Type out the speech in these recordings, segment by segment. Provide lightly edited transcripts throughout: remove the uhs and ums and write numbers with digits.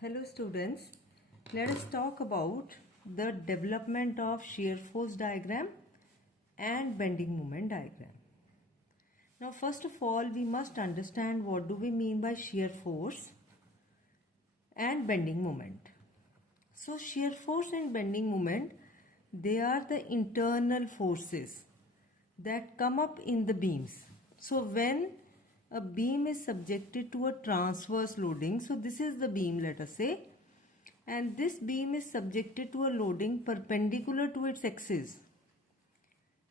Hello students, let us talk about the development of shear force diagram and bending moment diagram. Now first of all we must understand what do we mean by shear force and bending moment. So shear force and bending moment, they are the internal forces that come up in the beams. So when a beam is subjected to a transverse loading, so this is the beam, let us say, and this beam is subjected to a loading perpendicular to its axis.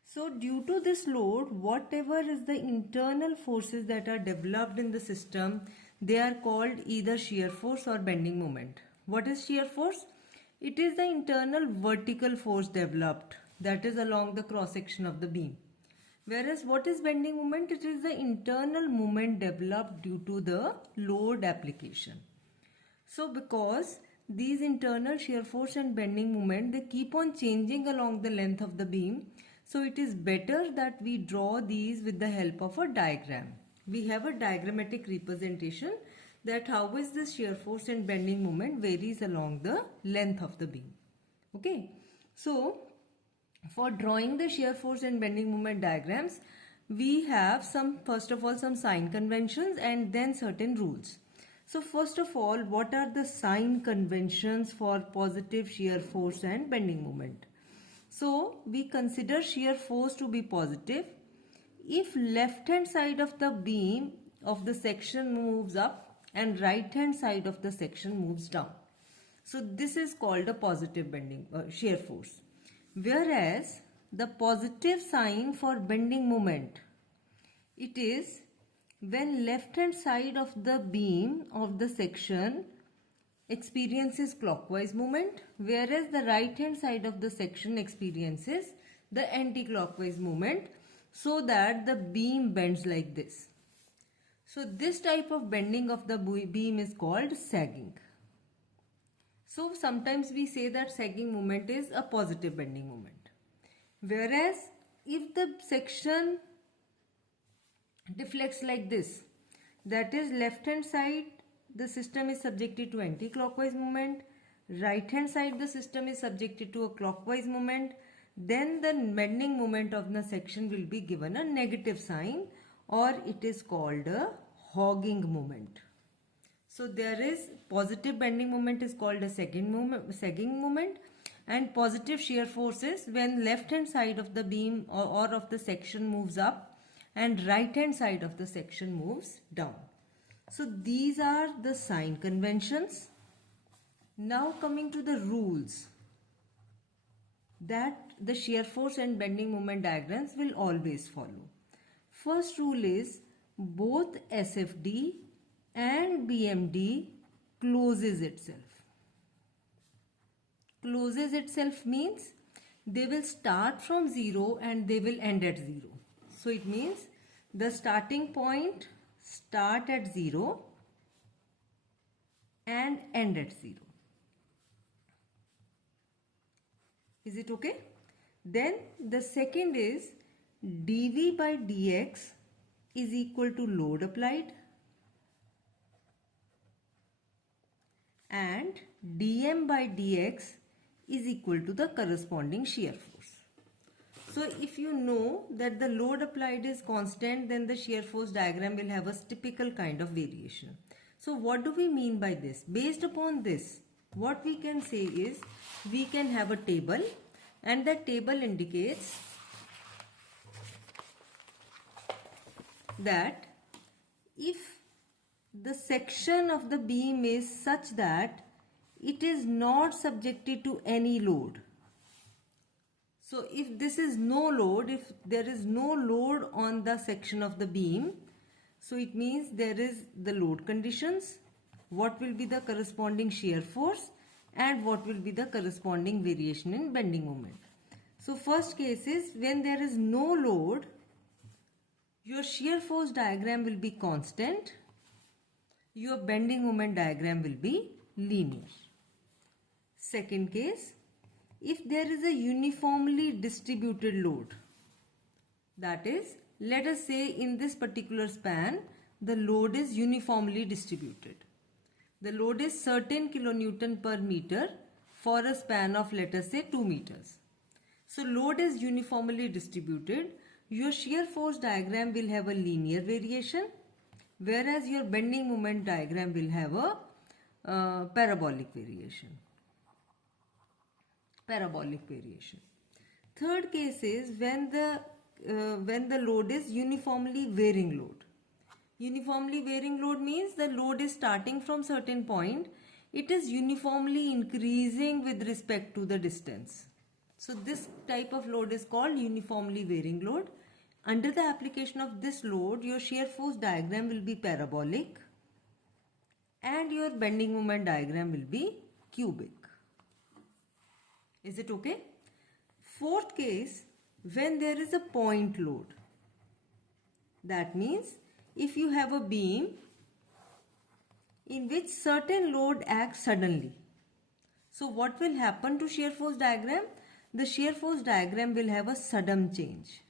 So due to this load, whatever is the internal forces that are developed in the system, they are called either shear force or bending moment. What is shear force? It is the internal vertical force developed, that is along the cross section of the beam. Whereas what is bending moment? It is the internal moment developed due to the load application. So because these internal shear force and bending moment, they keep on changing along the length of the beam. So it is better that we draw these with the help of a diagram. We have a diagrammatic representation that how is this shear force and bending moment varies along the length of the beam. Okay. So for drawing the shear force and bending moment diagrams, we have first of all some sign conventions and then certain rules. So first of all, what are the sign conventions for positive shear force and bending moment? So we consider shear force to be positive if left hand side of the beam of the section moves up and right hand side of the section moves down. So this is called a positive shear force. Whereas the positive sign for bending moment, it is when left hand side of the beam of the section experiences clockwise movement, whereas the right hand side of the section experiences the anti-clockwise movement, so that the beam bends like this. So this type of bending of the beam is called sagging. So sometimes we say that sagging moment is a positive bending moment. Whereas if the section deflects like this, that is left hand side the system is subjected to anti-clockwise movement, right hand side the system is subjected to a clockwise movement, then the bending moment of the section will be given a negative sign, or it is called a hogging moment. So there is positive bending moment is called a sagging moment, and positive shear forces when left hand side of the beam or of the section moves up and right hand side of the section moves down. So these are the sign conventions. Now coming to the rules that the shear force and bending moment diagrams will always follow. First rule is both SFD and BMD closes itself. Closes itself means they will start from 0 and they will end at 0. So it means the starting point start at 0 and end at 0. Is it okay? Then the second is dV by dx is equal to load applied, and dm by dx is equal to the corresponding shear force. So if you know that the load applied is constant, then the shear force diagram will have a typical kind of variation. So what do we mean by this? Based upon this, what we can say is we can have a table, and that table indicates that if the section of the beam is such that it is not subjected to any load. So if this is no load, if there is no load on the section of the beam, so it means there is the load conditions, what will be the corresponding shear force, and what will be the corresponding variation in bending moment. So first case is when there is no load, your shear force diagram will be constant, your bending moment diagram will be linear. Second case, if there is a uniformly distributed load, that is, let us say in this particular span the load is uniformly distributed. The load is certain kilonewton per meter for a span of, let us say, 2 meters. So load is uniformly distributed. Your shear force diagram will have a linear variation, whereas your bending moment diagram will have a parabolic variation. Third case is when the load is uniformly varying load. Uniformly varying load means the load is starting from certain point. It is uniformly increasing with respect to the distance. So this type of load is called uniformly varying load. Under the application of this load, your shear force diagram will be parabolic and your bending moment diagram will be cubic. Is it okay? Fourth case, when there is a point load. That means if you have a beam in which certain load acts suddenly. So what will happen to shear force diagram? The shear force diagram will have a sudden change.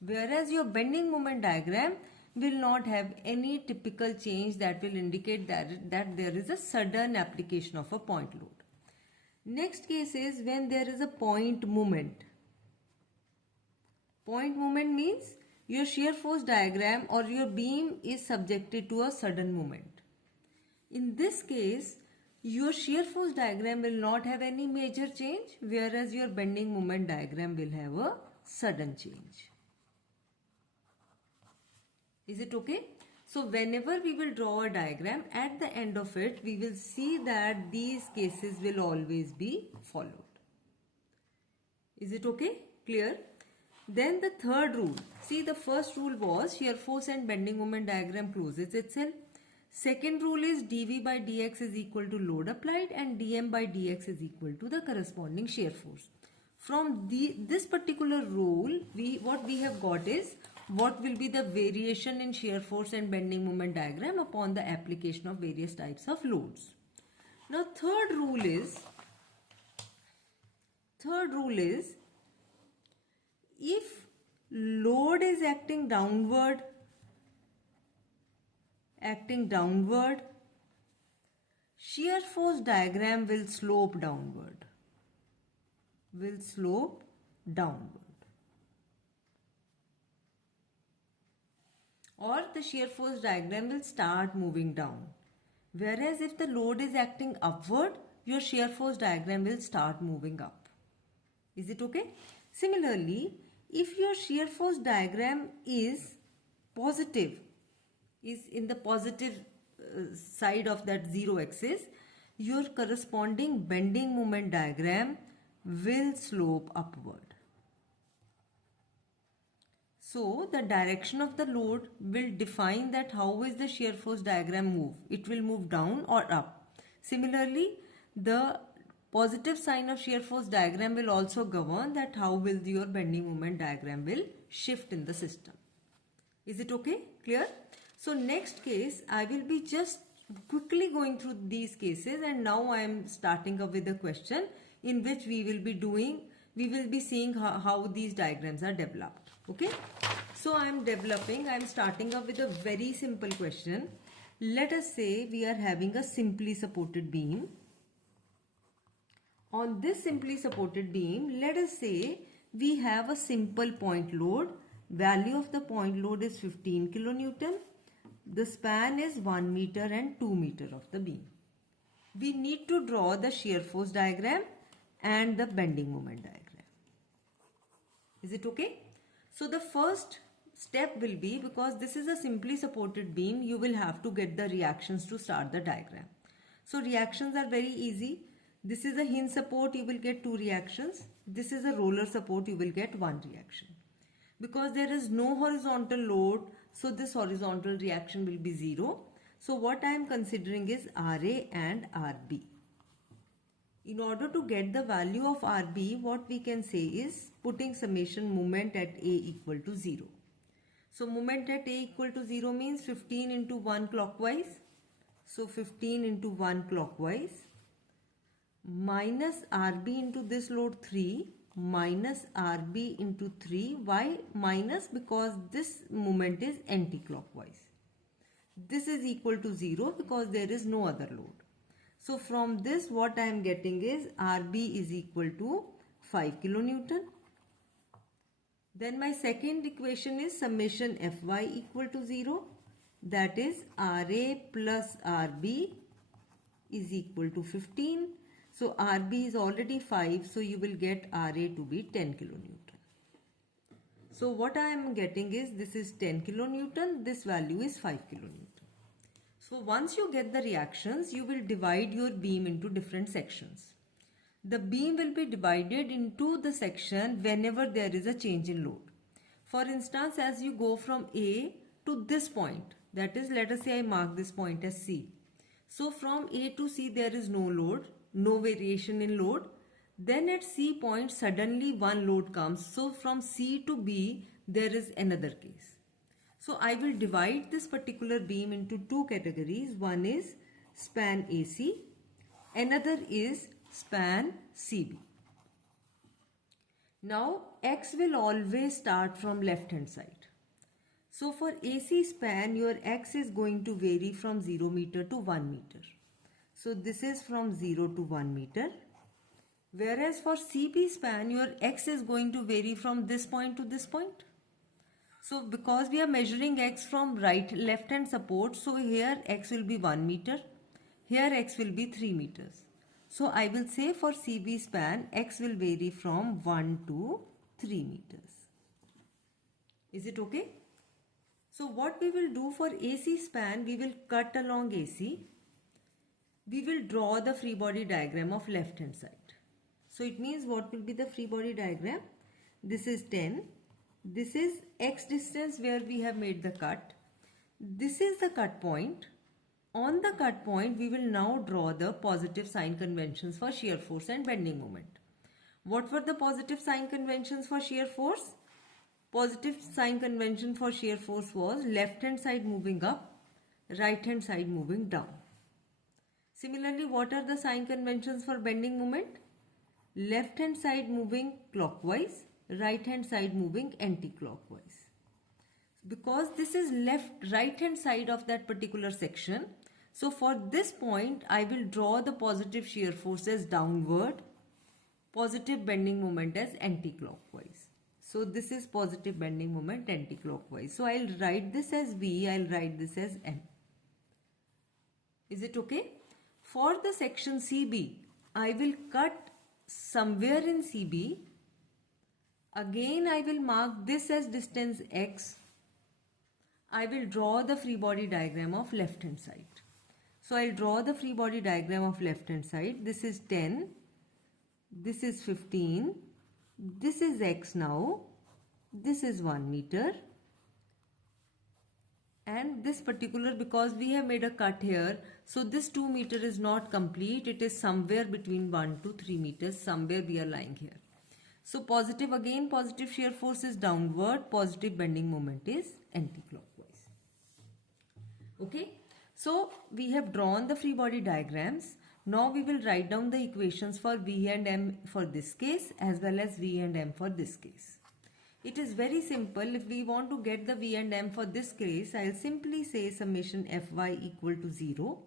Whereas your bending moment diagram will not have any typical change that will indicate that there is a sudden application of a point load. Next case is when there is a point moment. Point moment means your shear force diagram or your beam is subjected to a sudden movement. In this case, your shear force diagram will not have any major change, whereas your bending moment diagram will have a sudden change. Is it okay? So whenever we will draw a diagram, at the end of it, we will see that these cases will always be followed. Is it okay? Clear? Then the third rule. See, the first rule was shear force and bending moment diagram closes itself. Second rule is dV by dx is equal to load applied and dm by dx is equal to the corresponding shear force. From this particular rule, what we have got is what will be the variation in shear force and bending moment diagram upon the application of various types of loads. Now third rule is if load is acting downward, shear force diagram will slope downward. Or the shear force diagram will start moving down. Whereas if the load is acting upward, your shear force diagram will start moving up. Is it okay? Similarly, if your shear force diagram is positive, is in the positive side of that zero axis, your corresponding bending moment diagram will slope upward. So the direction of the load will define that how is the shear force diagram move. It will move down or up. Similarly, the positive sign of shear force diagram will also govern that how will your bending moment diagram will shift in the system. Is it okay? Clear? So next case, I will be just quickly going through these cases, and now I am starting up with a question in which we will be seeing how these diagrams are developed. Okay? So I am starting up with a very simple question. Let us say we are having a simply supported beam. On this simply supported beam, let us say we have a simple point load. Value of the point load is 15 kilonewton. The span is 1 meter and 2 meter of the beam. We need to draw the shear force diagram and the bending moment diagram. Is it okay? So the first step will be, because this is a simply supported beam, you will have to get the reactions to start the diagram. So reactions are very easy. This is a hinge support, you will get 2 reactions. This is a roller support, you will get 1 reaction. Because there is no horizontal load, so this horizontal reaction will be 0. So what I am considering is RA and RB. In order to get the value of RB, what we can say is putting summation moment at A equal to 0. So moment at A equal to 0 means 15 into 1 clockwise. So 15 into 1 clockwise minus RB into this load 3 minus RB into 3. Why minus? Because this moment is anti-clockwise. This is equal to 0 because there is no other load. So from this what I am getting is RB is equal to 5 kilonewton. Then my second equation is summation Fy equal to 0. That is RA plus RB is equal to 15. So RB is already 5. So you will get RA to be 10 kilonewton. So what I am getting is this is 10 kilonewton. This value is 5 kilonewton. So once you get the reactions, you will divide your beam into different sections. The beam will be divided into the section whenever there is a change in load. For instance, as you go from A to this point, that is, let us say I mark this point as C. So from A to C there is no load, no variation in load. Then at C point suddenly one load comes. So from C to B there is another case. So I will divide this particular beam into two categories. One is span AC, another is span CB. Now X will always start from left hand side. So for AC span your X is going to vary from 0 meter to 1 meter. So this is from 0 to 1 meter. Whereas for CB span your X is going to vary from this point to this point. So because we are measuring X from left hand support, so here X will be 1 meter, here X will be 3 meters. So I will say for CB span, X will vary from 1 to 3 meters. Is it okay? So what we will do for AC span, we will cut along AC. We will draw the free body diagram of left hand side. So it means what will be the free body diagram? This is 10. This is X distance where we have made the cut. This is the cut point. On the cut point, we will now draw the positive sign conventions for shear force and bending moment. What were the positive sign conventions for shear force? Positive sign convention for shear force was left hand side moving up, right hand side moving down. Similarly, what are the sign conventions for bending moment? Left hand side moving clockwise, right hand side moving anti-clockwise. Because this is right hand side of that particular section, so for this point I will draw the positive shear force as downward, positive bending moment as anti-clockwise. So this is positive bending moment anti-clockwise. So I'll write this as V, I'll write this as M. Is it okay? For the section CB, I will cut somewhere in CB. Again I will mark this as distance X. I will draw the free body diagram of left hand side. So I'll draw the free body diagram of left hand side. This is 10. This is 15. This is X now. This is 1 meter. And this particular, because we have made a cut here, so this 2 meter is not complete. It is somewhere between 1 to 3 meters. Somewhere we are lying here. So positive, again positive shear force is downward, positive bending moment is anti-clockwise. Okay, so we have drawn the free body diagrams. Now we will write down the equations for V and M for this case as well as V and M for this case. It is very simple. If we want to get the V and M for this case, I will simply say summation Fy equal to 0.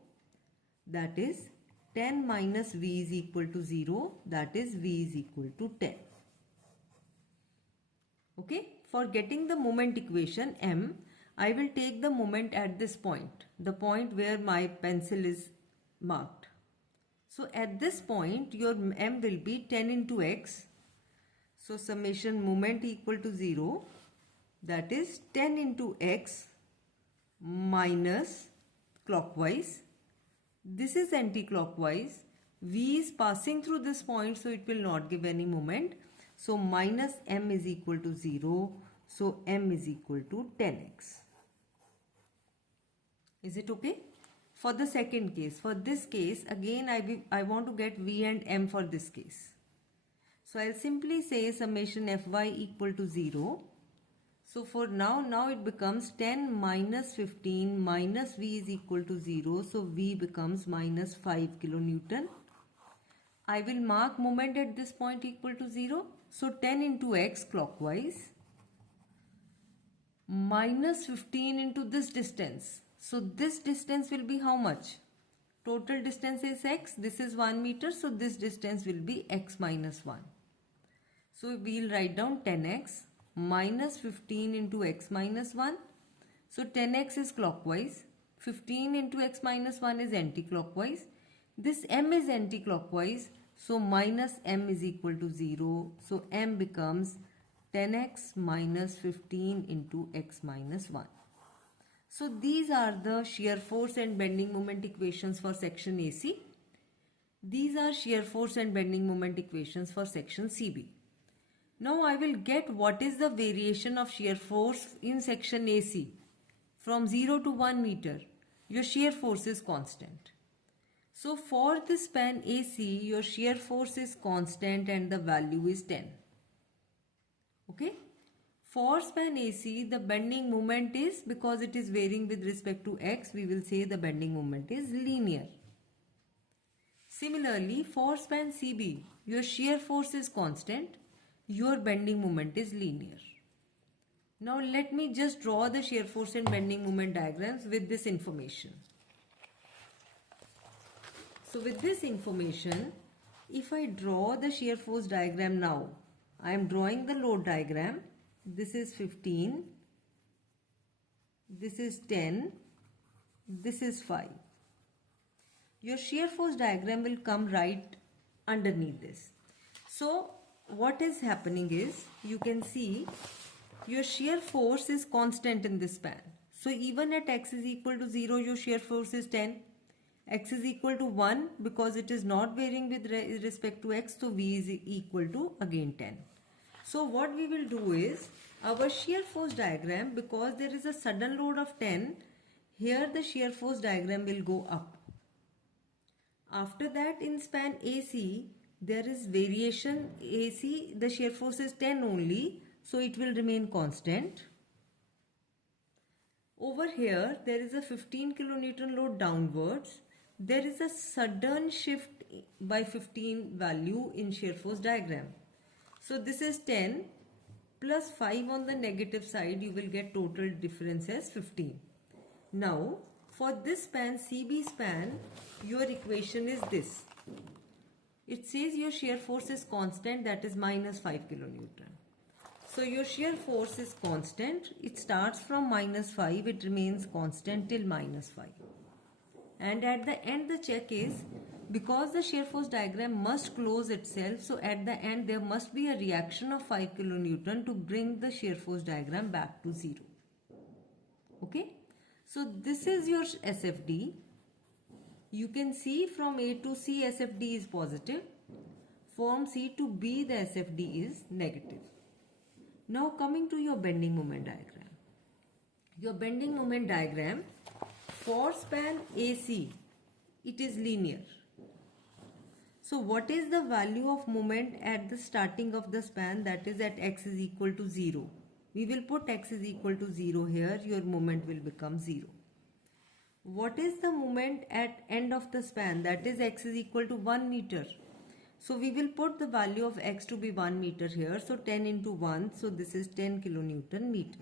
That is 10 minus V is equal to 0. That is V is equal to 10. Okay, for getting the moment equation M, I will take the moment at this point, the point where my pencil is marked. So at this point, your M will be 10 into X. So summation moment equal to 0, that is 10 into X minus clockwise. This is anti-clockwise. V is passing through this point, so it will not give any moment. So minus M is equal to 0. So M is equal to 10x. Is it okay? For the second case, for this case, again I want to get V and M for this case. So I'll simply say summation Fy equal to 0. So for now it becomes 10 minus 15 minus V is equal to 0. So V becomes minus 5 kilonewton. I will mark moment at this point equal to 0. So 10 into X clockwise minus 15 into this distance. So this distance will be how much? Total distance is x. This is 1 meter. So this distance will be x minus 1. So we'll write down 10x minus 15 into x minus 1. So 10x is clockwise. 15 into x minus 1 is anti-clockwise. This m is anti-clockwise. So minus m is equal to 0. So m becomes 10x minus 15 into x minus 1. So these are the shear force and bending moment equations for section AC. These are shear force and bending moment equations for section CB. Now I will get what is the variation of shear force in section AC. From 0 to 1 meter, your shear force is constant. So for the span AC, your shear force is constant and the value is 10. Okay? For span AC, the bending moment is, because it is varying with respect to x, we will say the bending moment is linear. Similarly, for span CB, your shear force is constant, your bending moment is linear. Now let me just draw the shear force and bending moment diagrams with this information. So with this information, if I draw the shear force diagram now, I am drawing the load diagram. This is 15, this is 10, this is 5. Your shear force diagram will come right underneath this. So what is happening is, you can see your shear force is constant in this span. So even at x is equal to 0, your shear force is 10. X is equal to 1 because it is not varying with respect to x, so v is equal to again 10. So what we will do is, our shear force diagram, because there is a sudden load of 10, here the shear force diagram will go up. After that, in span AC, there is variation. AC, the shear force is 10 only, so it will remain constant. Over here, there is a 15 kilonewton load downwards. There is a sudden shift by 15 value in shear force diagram. So this is 10 plus 5 on the negative side, you will get total difference as 15. Now for this span, CB span, your equation is this. It says your shear force is constant, that is minus 5 kilonewton. So your shear force is constant. It starts from minus 5, it remains constant till minus 5. And at the end the check is, because the shear force diagram must close itself, so at the end there must be a reaction of 5 kilonewton to bring the shear force diagram back to 0. Okay? So this is your SFD. You can see from A to C SFD is positive. From C to B the SFD is negative. Now coming to your bending moment diagram. Your bending moment diagram for span AC, it is linear. So what is the value of moment at the starting of the span, that is at x is equal to 0? We will put x is equal to 0 here, your moment will become 0. What is the moment at end of the span, that is x is equal to 1 meter? So we will put the value of x to be 1 meter here, so 10 into 1, so this is 10 kilonewton meter.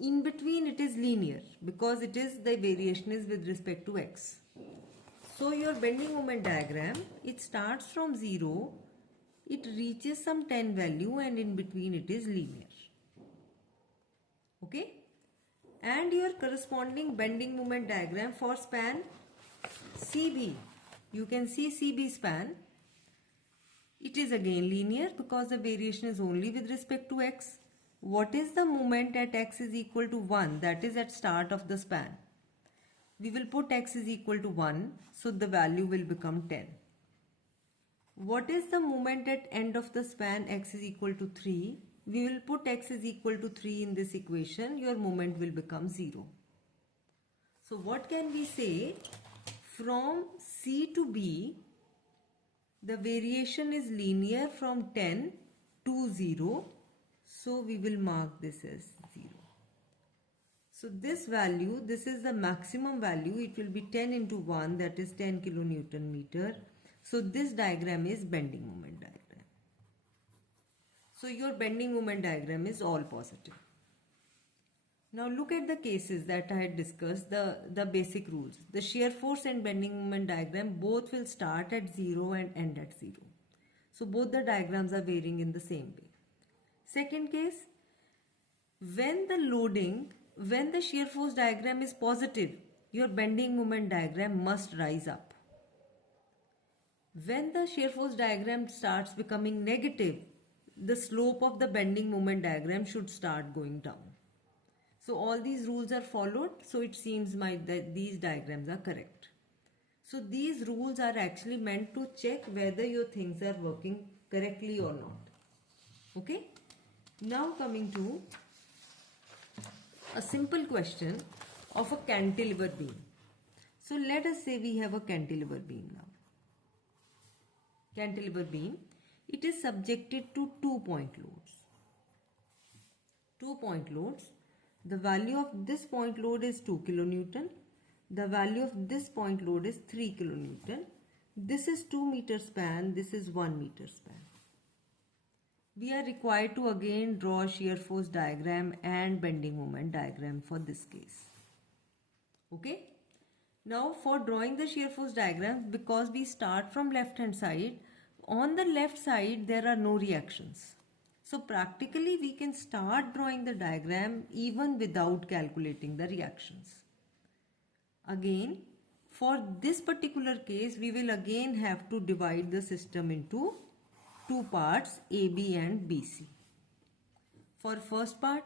In between it is linear because it is, the variation is with respect to x. So your bending moment diagram, it starts from 0, it reaches some 10 value and in between it is linear. Okay? And your corresponding bending moment diagram for span CB. You can see CB span. It is again linear because the variation is only with respect to x. What is the moment at x is equal to 1? That is at start of the span. We will put x is equal to 1, so the value will become 10. What is the moment at end of the span, x is equal to 3? We will put x is equal to 3 in this equation, your moment will become 0. So what can we say? From C to B, the variation is linear from 10 to 0. So we will mark this as 0. So this value, this is the maximum value, it will be 10 into 1, that is 10 kilonewton meter. So this diagram is bending moment diagram. So your bending moment diagram is all positive. Now look at the cases that I had discussed, the basic rules. The shear force and bending moment diagram both will start at 0 and end at 0. So both the diagrams are varying in the same way. Second case, when the shear force diagram is positive, your bending moment diagram must rise up. When the shear force diagram starts becoming negative, the slope of the bending moment diagram should start going down. So all these rules are followed, so it seems that these diagrams are correct. So these rules are actually meant to check whether your things are working correctly or not. Okay? Now coming to a simple question of a cantilever beam. So let us say we have a cantilever beam now. Cantilever beam, it is subjected to 2-point loads. 2-point loads. The value of this point load is 2 kilonewton. The value of this point load is 3 kilonewton. This is 2 meter span. This is 1 meter span. We are required to again draw a shear force diagram and bending moment diagram for this case. Okay. Now for drawing the shear force diagram, because we start from left hand side, on the left side there are no reactions. So practically we can start drawing the diagram even without calculating the reactions. Again, for this particular case, we will again have to divide the system into two parts, AB and BC. For first part,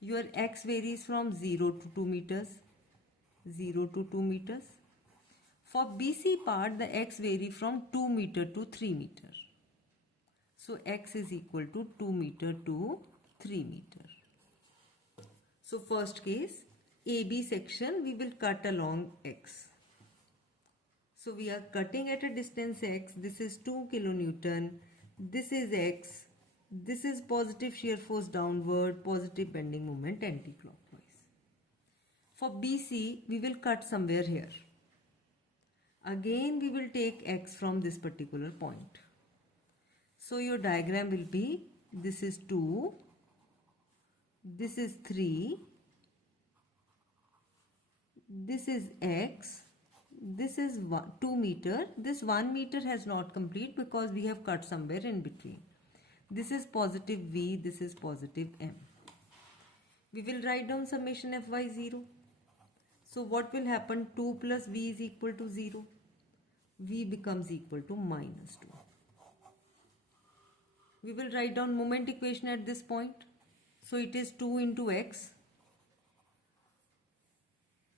your X varies from 0 to 2 meters. 0 to 2 meters. For BC part, the X vary from 2 meter to 3 meter. So X is equal to 2 meter to 3 meter. So first case, AB section, we will cut along X. So we are cutting at a distance X. This is 2 kilonewton. This is X. This is positive shear force downward, positive bending moment anti-clockwise. For BC, we will cut somewhere here. Again, we will take X from this particular point. So your diagram will be, this is 2, this is 3, this is X, this is 2 meter, this 1 meter has not complete because we have cut somewhere in between. This is positive V, this is positive M. We will write down summation Fy 0. So what will happen? 2 plus V is equal to 0. V becomes equal to minus 2. We will write down moment equation at this point. So it is 2 into X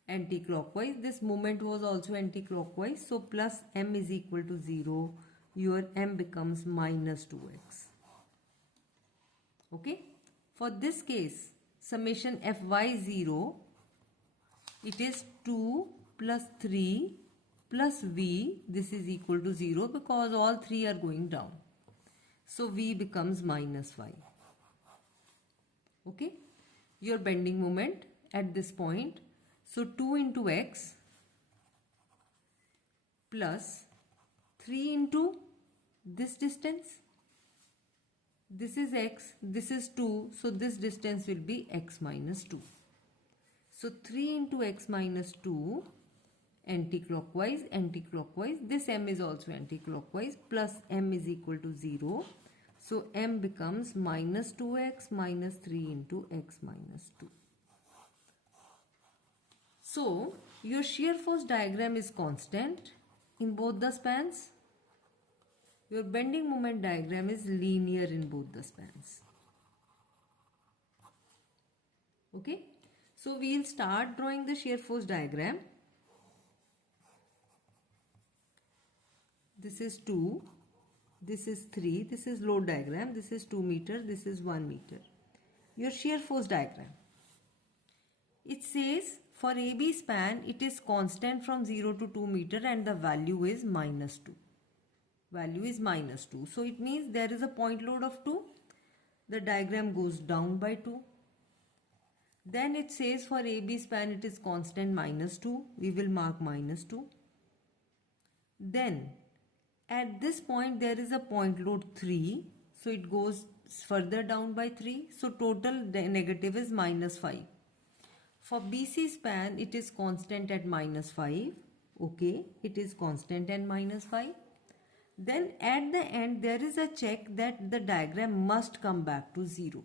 anti-clockwise. This moment was also anti-clockwise. So plus M is equal to 0. Your M becomes minus 2X. Okay. For this case, summation Fy 0, it is 2 plus 3 plus V. This is equal to 0 because all three are going down. So V becomes minus 5. Okay. Your bending moment at this point. So 2 into X plus 3 into this distance. This is X, this is 2. So this distance will be X minus 2. So 3 into X minus 2 anti-clockwise, anti-clockwise. This M is also anti-clockwise, plus M is equal to 0. So M becomes minus 2X minus 3 into X minus 2. So your shear force diagram is constant in both the spans. Your bending moment diagram is linear in both the spans. Okay. So we will start drawing the shear force diagram. This is 2, this is 3, this is load diagram, this is 2 meter, this is 1 meter. Your shear force diagram. It says for AB span, it is constant from 0 to 2 meter and the value is minus 2. Value is minus 2. So it means there is a point load of 2. The diagram goes down by 2. Then it says for AB span, it is constant minus 2. We will mark minus 2. Then at this point there is a point load 3, so it goes further down by 3, so total negative is minus 5. For BC span, it is constant at -5. Okay, it is constant at -5. Then at the end, there is a check that the diagram must come back to 0.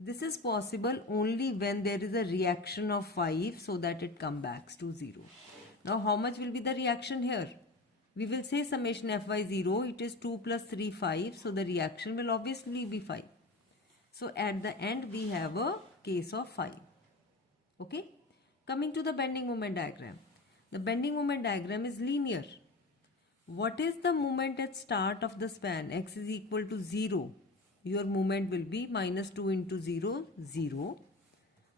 This is possible only when there is a reaction of 5 so that it comes back to 0. Now, how much will be the reaction here? We will say summation Fy0, it is 2 plus 3, 5. So, the reaction will obviously be 5. So, at the end, we have a case of 5. Okay. Coming to the bending moment diagram. The bending moment diagram is linear. What is the moment at start of the span? X is equal to 0. Your moment will be -2 into 0, 0.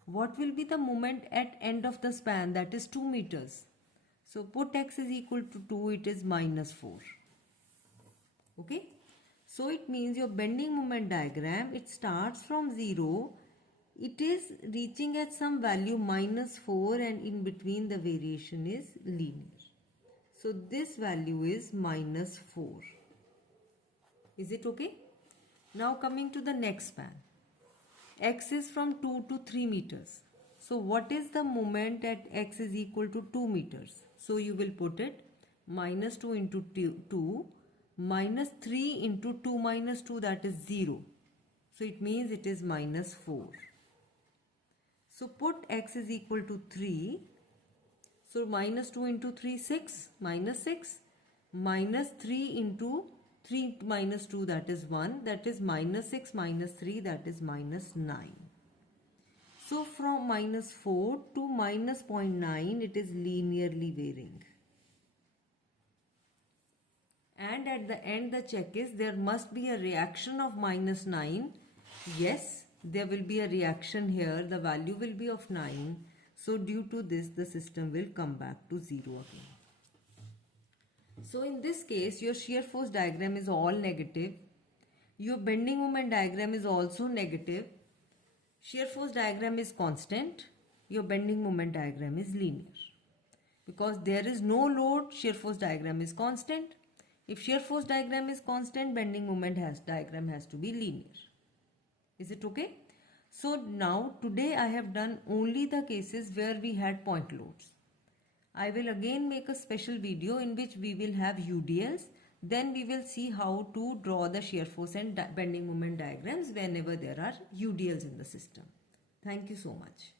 What will be the moment at end of the span? That is 2 meters. So put x is equal to 2, it is -4. Okay. So it means your bending moment diagram, it starts from 0. It is reaching at some value -4 and in between the variation is linear. So this value is -4. Is it okay? Now coming to the next span. X is from 2 to 3 meters. So what is the moment at x is equal to 2 meters? So you will put it -2 into 2 minus 3 into 2 minus 2, that is 0. So it means it is -4. So put x is equal to 3. So -2 into 3, 6, -6, minus 3 into 3 minus 2, that is 1, that is -6 minus 3, that is -9. So from -4 to -0.9, it is linearly varying. And at the end, the check is there must be a reaction of -9. Yes, there will be a reaction here. The value will be of 9. So due to this, the system will come back to 0 again. So in this case, your shear force diagram is all negative. Your bending moment diagram is also negative. Shear force diagram is constant. Your bending moment diagram is linear. Because there is no load, shear force diagram is constant. If shear force diagram is constant, bending moment diagram has to be linear. Is it okay? So now today I have done only the cases where we had point loads. I will again make a special video in which we will have UDLs. Then we will see how to draw the shear force and bending moment diagrams whenever there are UDLs in the system. Thank you so much.